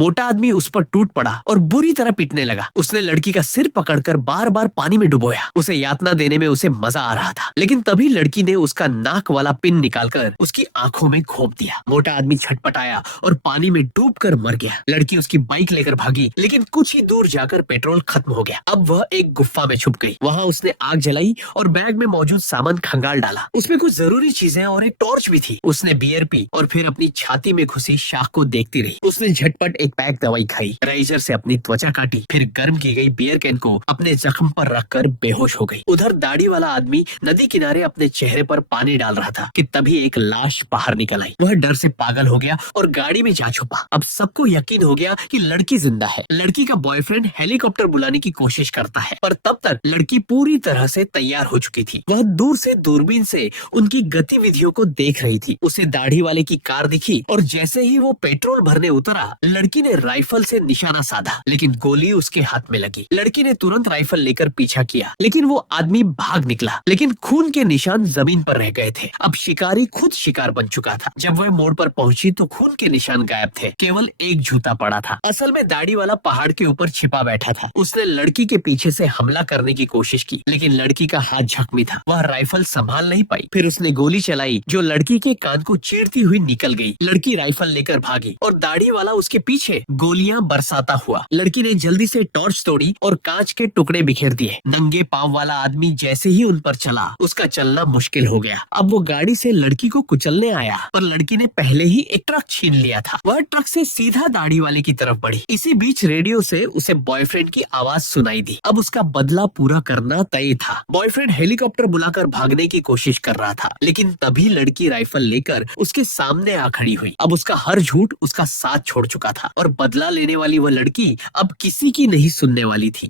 मोटा आदमी उस पर टूट पड़ा और बुरी तरह पीटने लगा। उसने लड़की का सिर पकड़कर बार बार पानी में डुबोया। उसे यातना देने में उसे मजा आ रहा था, लेकिन तभी लड़की ने उसका नाक वाला पिन निकालकर उसकी आंखों में घोंप दिया। मोटा आदमी छटपटाया और पानी में डूबकर मर गया। लड़की उसकी बाइक लेकर भागी, लेकिन कुछ ही दूर जाकर पेट्रोल खत्म हो गया। अब वह एक गुफा में छुप गई। वहाँ उसने आग जलाई और बैग में मौजूद सामान खंगाल डाला। उसमें कुछ जरूरी चीजें और एक टॉर्च भी थी। उसने बियर पी और फिर अपनी छाती में घुसी शाख को देखती रही। उसने झटपट एक पैक दवाई खाई, रेजर से अपनी त्वचा काटी, फिर गर्म की गई बियर कैन को अपने जख्म पर रखकर बेहोश हो गई। उधर दाढ़ी वाला आदमी नदी किनारे अपने चेहरे पर पानी डाल रहा था कि तभी एक लाश बाहर निकल आई। वह डर से पागल हो गया और गाड़ी में जा छुपा। अब सबको यकीन हो गया कि लड़की जिंदा है। लड़की का बॉयफ्रेंड हेलीकॉप्टर बुलाने की कोशिश करता है, पर तब तक लड़की पूरी तरह से तैयार हो चुकी थी। वह दूर से दूरबीन से उनकी गतिविधियों को देख रही थी। उसे दाढ़ी वाले की कार दिखी और जैसे ही वो पेट्रोल भरने उतरा, लड़की ने राइफल से निशाना साधा, लेकिन गोली उसके हाथ में लगी। लड़की ने तुरंत राइफल लेकर पीछा किया, लेकिन वो आदमी भाग निकला, लेकिन खून के निशान जमीन पर रह गए थे। अब शिकारी खुद शिकार बन चुका था। जब वह मोड़ पर पहुंची तो खून के निशान गायब थे, केवल एक जूता पड़ा था। असल में दाढ़ी वाला पहाड़ के ऊपर छिपा बैठा था। उसने लड़की के पीछे से हमला करने की कोशिश की, लेकिन लड़की का हाथ जख्मी था। वह राइफल संभाल नहीं पाई। फिर उसने गोली चलाई जो लड़की के कान को चीरती हुई निकल गई। लड़की राइफल लेकर भागी और दाढ़ी वाला उसके पीछे गोलियां बरसाता हुआ। लड़की ने जल्दी से टॉर्च तोड़ी और कांच के टुकड़े बिखेर दिए। नंगे पांव वाला आदमी जैसे ही उन पर चला, उसका चलना मुश्किल हो गया। अब वो गाड़ी से लड़की को कुचलने आया, पर लड़की ने पहले ही एक ट्रक छीन लिया था। वह ट्रक से सीधा दाढ़ी वाले की तरफ बढ़ी। इसी बीच रेडियो से उसे बॉयफ्रेंड की आवाज सुनाई दी। अब उसका बदला पूरा करना तय था। बॉयफ्रेंड हेलीकॉप्टर बुलाकर भागने की कोशिश कर रहा था, लेकिन तभी लड़की राइफल लेकर उसके सामने आ खड़ी हुई। अब उसका हर झूठ उसका साथ छोड़ चुका था और बदला लेने वाली वह लड़की अब किसी की नहीं सुनने वाली थी।